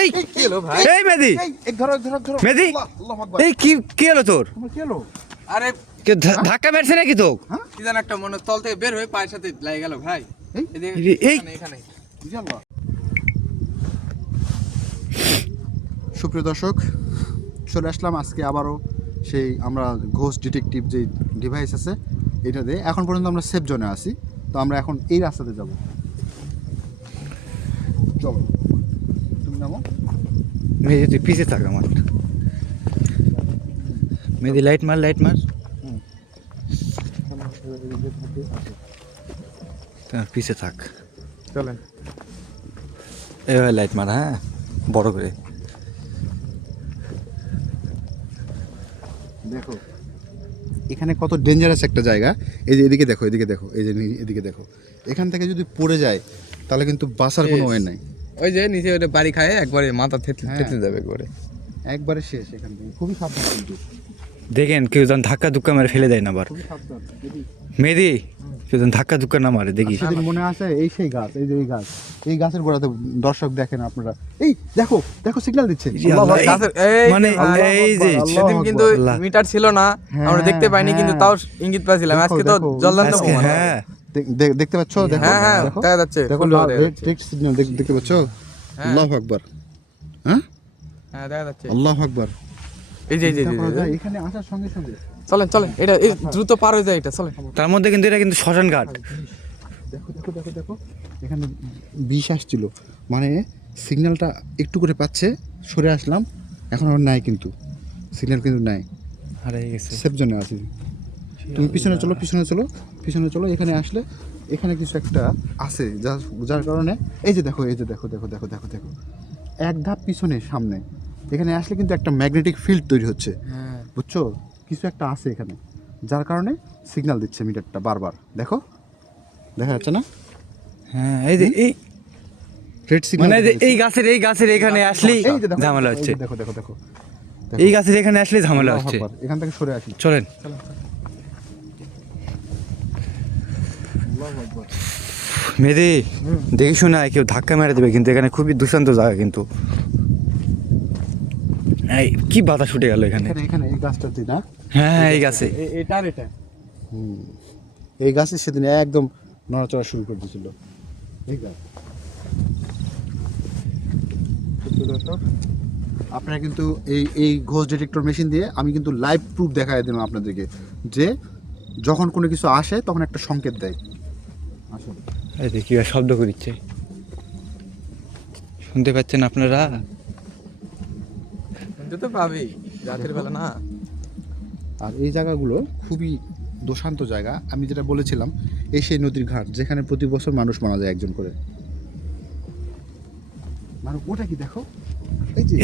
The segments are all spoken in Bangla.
এই কি হলো ভাই? এই মেদি এক ধরো ধরো ধরো মেদি আল্লাহু আকবার এই কি হলো তোর তোমার কি হলো আরে ধাক্কা মারছে নাকি তো কি জান একটা মনে তল থেকে বের হয়ে পায়ের সাথে লেগে গেল ভাই। এই এই এখানে আল্লাহ। সুপ্রিয় দর্শক, চলে আসলাম আজকে আবারও সেই আমরা ঘোষ ডিটেকটিভ যে ডিভাইস আছে এটা দিয়ে। এখন পর্যন্ত আমরা সেফ জোনে আছি, তো আমরা এখন এই রাস্তাতে যাব। চলো তুমি নামো। মেদি তুই পিছে থাক আমার মেদি লাইট মার তোমার পিছে থাক চলেন। এবার লাইট মার, হ্যাঁ বড় করে। দেখো এখানে কত ডেঞ্জারাস একটা জায়গা। এই যে এদিকে দেখো, এদিকে দেখো, এই যে এদিকে দেখো। এখান থেকে যদি পড়ে যায় তাহলে কিন্তু বাঁচার কোনো ওয়ে নাই। ওই যে নিচে ওটা বাড়ি খায় একবারে মাথা থেতলে যাবে একবারে। একবারে শেষ এখান থেকে। খুবই সাবধান কিন্তু, দেখেন কেউ যেন ধাক্কা ধুক্কা মেরে ফেলে দেয় না আবার। খুবই সাবধান। মেদি কেউ যেন ধাক্কা ধুক্কা না মারে, দেখি। সেদিন মনে আছে এই সেই গাছ, এই যে এই গাছ, এই গাছের গোড়াতে দর্শক দেখেন আপনারা, এই দেখো দেখো সিগন্যাল দিচ্ছে। আল্লাহ, মানে এই যে সেদিন কিন্তু মিটার ছিল না, আমরা দেখতে পাইনি, কিন্তু তাও ইঙ্গিত পাইছিলাম। আজকে তো জলদান্ত আজকে হ্যাঁ দেখতে পাচ্ছ? দেখো হ্যাঁ হ্যাঁ দেখো, দেখা যাচ্ছে দেখো রেড সিগন্যাল দেখতে পাচ্ছ? আল্লাহু আকবার। হ্যাঁ হ্যাঁ দেখা যাচ্ছে। আল্লাহু আকবার। এই যে এখানে আসার সঙ্গে সঙ্গে চলেন এটা দ্রুত পার হয়ে যায়, এটা চলেন। তার মধ্যে কিন্তু এটা কিন্তু শ্মশান ঘাট। দেখো দেখো দেখো দেখো, এখানে বিষ আসছিল, মানে সিগন্যালটা একটু করে পাচ্ছে, সরে আসলাম, এখন আর নাই, কিন্তু সিগন্যাল কিন্তু নাই, হারিয়ে গেছে। সেফ জোনে আছি। তুমি পিছনে চলো, পিছনে চলো। এখানে আসলে এখানে কিছু একটা আছে যার কারণে এই যে দেখো, এই যে দেখো দেখো দেখো দেখো দেখো, এক ধাপ পিছনে সামনে এখানে আসলে কিন্তু একটা ম্যাগনেটিক ফিল্ড তৈরি হচ্ছে, বুঝছো? কিছু একটা আছে এখানে, যার কারণে সিগন্যাল দিচ্ছে মিটারটা বারবার। দেখো, দেখা যাচ্ছে না? হ্যাঁ এই যে এই রেড সিগন্যাল, মানে এই গাছের এখানে আসলেই ঝামেলা হচ্ছে। দেখো দেখো দেখো, এই গাছের এখানে আসলে ঝামেলা হচ্ছে। এখান থেকে সরে আসি। চলেন। মেদি দেখি শোনা কেউ ধাক্কা মেরে দেবে কিন্তু, এখানে খুবই দুঃসান্ত জায়গা কিন্তু। এই কি বাতাস উঠে গেল এখানে। এখানে এই গাছটাতে না? হ্যাঁ এই গাছে। এটা এই গাছে সেদিন একদম নড়াচড়া শুরু করে দিয়েছিল এই গাছ। আপনারা কিন্তু এই ঘোষ ডিটেক্টর মেশিন দিয়ে আমি কিন্তু লাইভ প্রুফ দেখাই দিলাম আপনাদেরকে, যে যখন কোনো কিছু আসে তখন একটা সংকেত দেয়। আসলে এই যে কি শব্দ করছে, শুনতে পাচ্ছেন আপনারা? শুনতে তো পাবেই, রাতের বেলা না। আর এই জায়গাগুলো খুবই দোষান্ত জায়গা। আমি যেটা বলেছিলাম, এই সেই নদীর ঘাট যেখানে প্রতি বছর মানুষ মারা যায় একজন করে। মানে ওটা কি দেখো, এই যে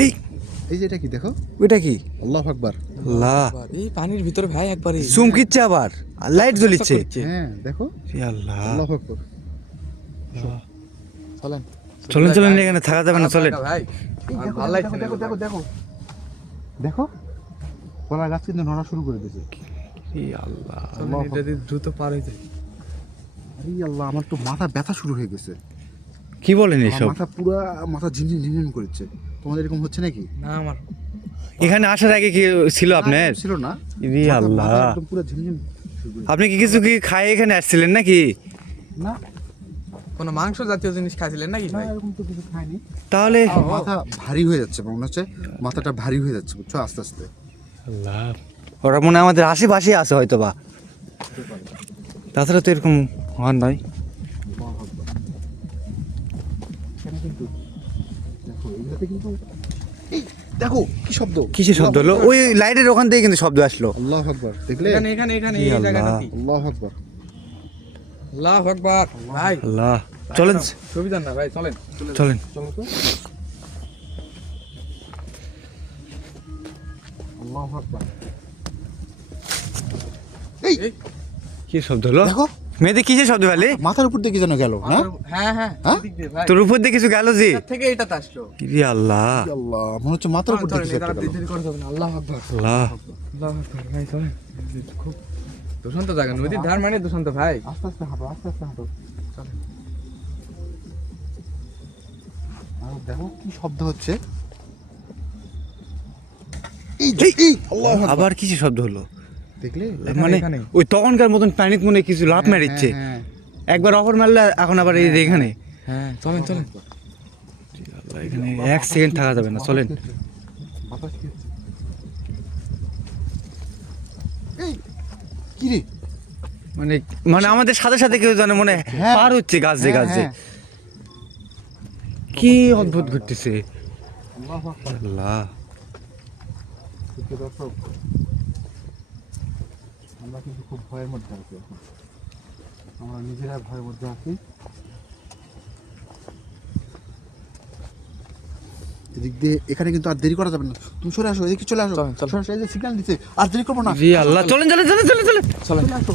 এই যে এটা কি দেখো, ওইটা কি? আল্লাহু আকবার। আল্লাহ, এই পানির ভিতরে ভাই একবারে চুমকিচ্ছে আবার, আর লাইট জ্বলিচ্ছে। হ্যাঁ দেখো, ই আল্লাহ। আল্লাহু আকবার। চলেন এখানে থাকা যাবে না, চলেন। ভাই ভালো লাগছে না। দেখো দেখো দেখো দেখো, কলা গাছ কিন্তু নড়া শুরু করে দিয়েছে। ই আল্লাহ, এটা দিয়ে দ্রুত পার হয়ে যায়। আরে আল্লাহ, আমার তো মাথা ব্যথা শুরু হয়ে গেছে। কি বলেন এসব? মাথা ঝিনঝিন করছে। তোমাদের এরকম হচ্ছে নাকি? না আমার এখানে আসার আগে কি ছিল আপনার? ছিল না। ই আল্লাহ, একদম পুরো ঝিনঝিন শুরু করে আপনি কি কিছু কি খাই এখানে আসছিলেন নাকি? না কোনো মাংস জাতীয় জিনিস খাইছিলেন নাকি না, ভাই? এরকম তো কিছু খাইনি। তাহলে মাথা ভারী হয়ে যাচ্ছে, মনে হচ্ছে মাথাটা ভারী হয়ে যাচ্ছে, বুঝছো, আস্তে আস্তে। আল্লাহ, ওরা মনে হয় আমাদের আশেপাশে আছে হয়তো বা, তাছাড়া তো এরকম হওয়ার নয়। এখানে কিন্তু দেখো, এইটাতে কিন্তু এই দেখো কি শব্দ, কিসের শব্দ হলো? ওই লাইটের ওখান থেকে কিন্তু শব্দ আসলো। আল্লাহু আকবার। দেখলে? এখানে ই এই আল্লাহ। জায়গাটাতে আল্লাহু আকবার। আল্লাহু আকবার। ভাই আল্লাহ, চলেন সুবিধা না ভাই, চলেন চলেন। চলো তো। আল্লাহু আকবার। এই কি শব্দ হলো? দেখো, মেয়েদের কিসের শব্দ পেলে? মাথার উপর দিয়ে কি যেন গেল না? হ্যাঁ হ্যাঁ হ্যাঁ? এদিক দিয়ে ভাই, তোর উপর দিয়ে কিছু গেল যে? এটার থেকে এটাতে আসলো। ই আল্লাহ, আল্লাহ, মনে হচ্ছে মাথার উপর দিয়ে কিছু একটা গেল। দেরি করে যাবেন না। আল্লাহু আকবার। আল্লাহ। আল্লাহু আকবার ভাই, চলেন। খুব দুশান্ত জায়গা, নদীর ধার মানে দুশান্ত ভাই। আস্তে আস্তে হাঁটো, আস্তে আস্তে হাঁটো। চলেন। আরো দেখো কি শব্দ হচ্ছে। আবার কিছু শব্দ হলো, দেখলে মানে ওই তখনকার মতন প্যানিক মনে কিছু লাভ মারিচ্ছে, হ্যাঁ একবার অফার মারলে এখন আবার এই যে এখানে। হ্যাঁ চলেন চলেন। এখানে 1 সেকেন্ড থাকা যাবে না, চলেন। বাতাস কি হচ্ছে? এই কি রে? মানে মানে আমাদের সাথে সাথে কেউ জানে মনে হয় হ্যাঁ। পার হচ্ছে গাছ দিয়ে গাছ দিয়ে। কি অদ্ভুত ঘটতেছে। আল্লাহু আকবার। আল্লাহ, প্রিয় দর্শক, আমরা কিন্তু খুব ভয়ের মধ্যে আছি এখন। আমরা নিজেরা ভয়ের মধ্যে আছি। এদিক দিয়ে এখানে কিন্তু আর দেরি করা যাবে না, তুমি সরে আসো, এদিকে চলে আসো, চলেন, চলেন। সরে আসো, এই যে সিগন্যাল দিতে আর দেরি করবো না। জি আল্লাহ, চলেন চলেন চলেন চলেন চলেন, চলেন চলে আসো।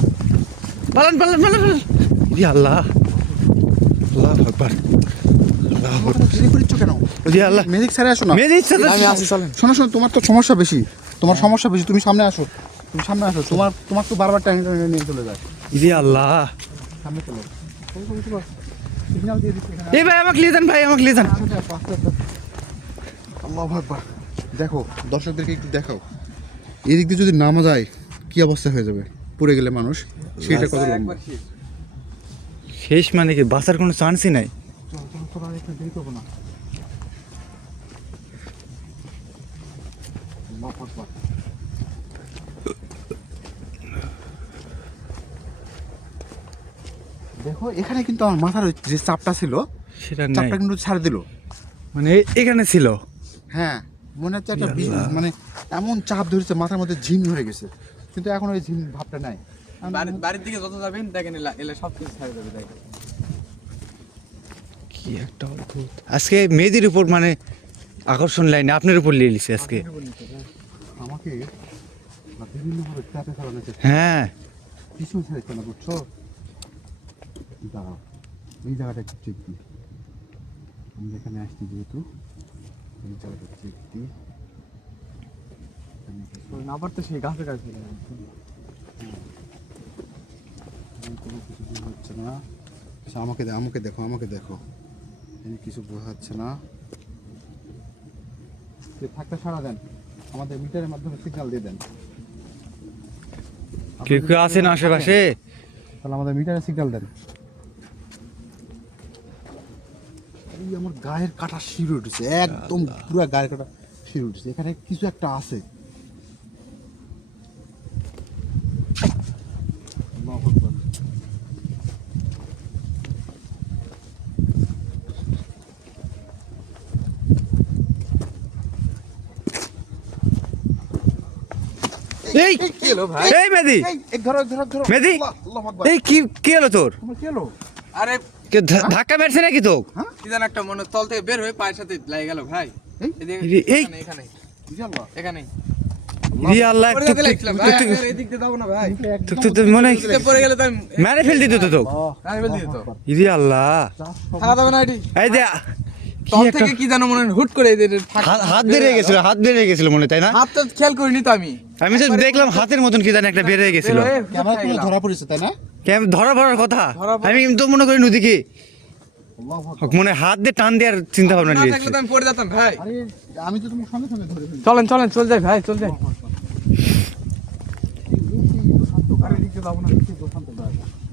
পালান পালান পালান পালান। জি আল্লাহ, আল্লাহ আকবার, আল্লাহ আকবার। দেরি করিচ্ছ কেন? জি আল্লাহ, ম্যাজিক স্যারে আসো না। মেরে ইচ্ছা তো। আমি আসি, চলেন। শোনো শোনো, তোমার তো সমস্যা বেশি, তোমার সমস্যা বেশি, তুমি সামনে আসো, তুমি সামনে আসো, তোমার তোমার তো বারবার টাইম নিয়ে চলে যায়। জি আল্লাহ, সামনে চলো, সিগন্যাল দিয়ে দিচ্ছি এখানে। এই ভাই আমাকে নিয়ে যান, ভাই আমাকে নিয়ে যান। আল্লাহু আকবার। দেখো দর্শকদেরকে একটু দেখাও, এদিক দিয়ে যদি নামা যায় কি অবস্থা হয়ে যাবে, পড়ে গেলে মানুষ, সেটা কত লম্বা। শেষ মানে কি, বাঁচার কোনো চান্সই নাই। চলো চলো চলো, আর একটু দেরি করবো না। আল্লাহু আকবার। দেখো এখানে কিন্তু আমার মাথার ওই যে চাপটা ছিল, সেটা নাই, চাপটা কিন্তু ছাড় দিল। মানে এখানে ছিল। হ্যাঁ, মনে হচ্ছে একটা মানে এমন চাপ ধরেছে মাথার মধ্যে, ঝিম ধরে গেছে, কিন্তু এখন ওই ঝিম ভাবটা নাই। বাড়ির দিকে যত যাবেন দেখেন এলে সব কিছু ছাড়ে যাবে দেখেন। কি একটা অদ্ভুত। আজকে মেয়েদের উপর মানে আকর্ষণ লাইনে আপনার উপর নিয়ে লিছে আজকে। আমাকে বিভিন্নভাবে চাপে ফেলানো হয়েছে, হ্যাঁ, পিছন ছাড়িত না, বুঝছো? দাঁড়াও, এই জায়গাটা একটু চেক দিই, আমি যেখানে আসছি যেহেতু, এই জায়গাটা চেক দিই। আবার তো সেই গাছে গাছে কোনো কিছু বোঝা হচ্ছে না। আচ্ছা, আমাকে দেখো, আমাকে দেখো, এখানে কিছু বোঝা যাচ্ছে না। থাকতে সারা দেন, আমাদের মিটারের মাধ্যমে সিগন্যাল দিয়ে দেন। কেউ কেউ আছেন আশেপাশে? তাহলে আমাদের মিটারে সিগন্যাল দেন। এই আমার গায়ের কাটা শিরে উঠেছে, একদম পুরো গায়ের কাটা শিরে উঠেছে, এখানে কিছু একটা আছে। আল্লাহু আকবার। এই কি হলো ভাই? এই মেদি, এই ধরো ধরো ধরো, মেহেদি! আল্লাহু আকবার। এই কি কি হলো তোর? তোমার কি হলো? আরে কে ধাক্কা মারছে নাকি তো? কি যেন একটা মনে তল থেকে বের হয়ে পায়ের সাথে লাগে গেল ভাই। এই? এদিকে এই? এখানে এখানে জি আল্লাহ। এখানে জি আল্লাহ, পড়ে যেতে লাগছিলাম ভাই, আর এদিক দিয়ে যাবো না ভাই। মনে হয় এদিকে পড়ে গেলে তো আমি মেরে ফেল দিত তো। মারি ফেল দিত। জি আল্লাহ, থাকা যাবে না এটি। এই যে কি তল একটা থেকে কি জানো মনে হয় হুট করে এই যে হাত বেরিয়ে গেছিল, হাত বেরিয়ে গেছিল মনে হয়, তাই না? হাত তো খেয়াল করিনি তো আমি। আমি তো দেখলাম হাতের মতন কি জানি একটা বেরিয়ে গেছিল। বের হয়ে ক্যামেরা হুট করে ধরা পড়েছে, তাই না? ধরা পড়ার কথা, ধরা পড়া- আমি কিন্তু মনে করি নদী কি আল্লাহু আকবার। মনে হয় হাত দিয়ে টান দেওয়ার চিন্তা ভাবনা না নিয়েছে। থাকলে তো আমি পড়ে যেতাম ভাই। আরে আমি তো তোমার সঙ্গে সঙ্গে ধরে ফেলছি। চলেন চলেন চল যাই ভাই, চল যাই।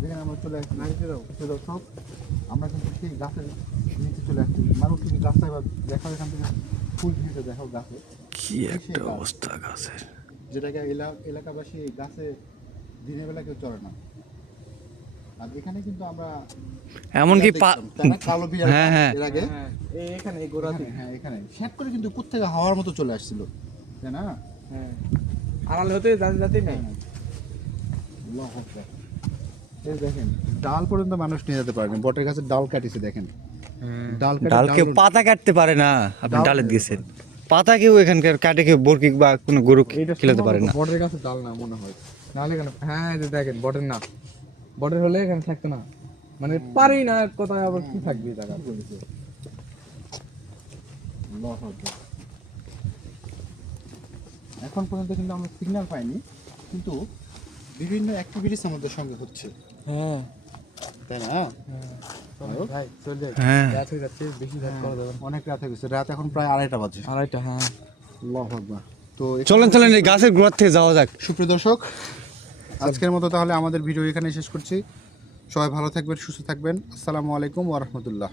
যেখানে আমরা চলে আসছি, প্রিয় দর্শক, আমরা কিন্তু সেই গাছের নিচে চলে আসছি। মানুষ তুমি গাছটা এবার দেখো, এখান থেকে ফুল ঝুঁকে দেখো গাছে, কি একটা অবস্থা গাছের। যেটাকে এলাকাবাসী এই গাছে দিনের বেলা কেউ চড়ে না। আর এখানে কিন্তু আমরা এমনকি দেখতাম, তাই না? কালো বিড়াল হ্যাঁ, হ্যাঁ। এর আগে হ্যাঁ, এখানে এই গোড়াতে। হ্যাঁ এখানে শ্যাট করে কিন্তু কোত্থেকে হাওয়ার মতো চলে আসছিল, তাই না? হ্যাঁ, আড়াল হতে যাতে যাতে নেই। আল্লাহু আকবার। এই দেখেন ডাল পর্যন্ত মানুষ নিয়ে যেতে পারেনি, বটের গাছের ডাল কাটিছে, দেখেন ডাল কেটে ডালকে ডাল- পাতা কাটতে পারে না, আপনি ডাল ডালে কেটে দিয়েছেন। পাতা কেউ এখানকার কাটে কেউ বরকি বা কোনো গরু খেলাতে পারে না। বটের গাছের ডাল না মনে হয়, নাহলে কেন? হ্যাঁ এই যে দেখেন বটের না, বটের হলে এখানে থাকতো না, মানে পারি না কোথায় আবার কি থাকবে এই জায়গা। আল্লাহু আকবার। এখন পর্যন্ত কিন্তু আমরা সিগন্যাল পাইনি, কিন্তু বিভিন্ন অ্যাক্টিভিটিস আমাদের সঙ্গে হচ্ছে, হ্যাঁ তাই না? ভাই চল যাই হ্যাঁ রাত হয়ে যাচ্ছে বেশি রাত করা যাবে না। অনেক রাত হয়ে গেছে, রাত এখন প্রায় 2:30 বাজে। 2:30 হ্যাঁ আল্লাহু আকবার। তো চলেন চলেন এই গাছের গোড়ার থেকে যাওয়া যাক। সুপ্রিয় দর্শক, আজকের মতো তাহলে আমাদের ভিডিও এখানে শেষ করছি। সবাই ভালো থাকবেন, সুস্থ থাকবেন। আসসালামু আলাইকুম ওয়া রাহমাতুল্লাহ।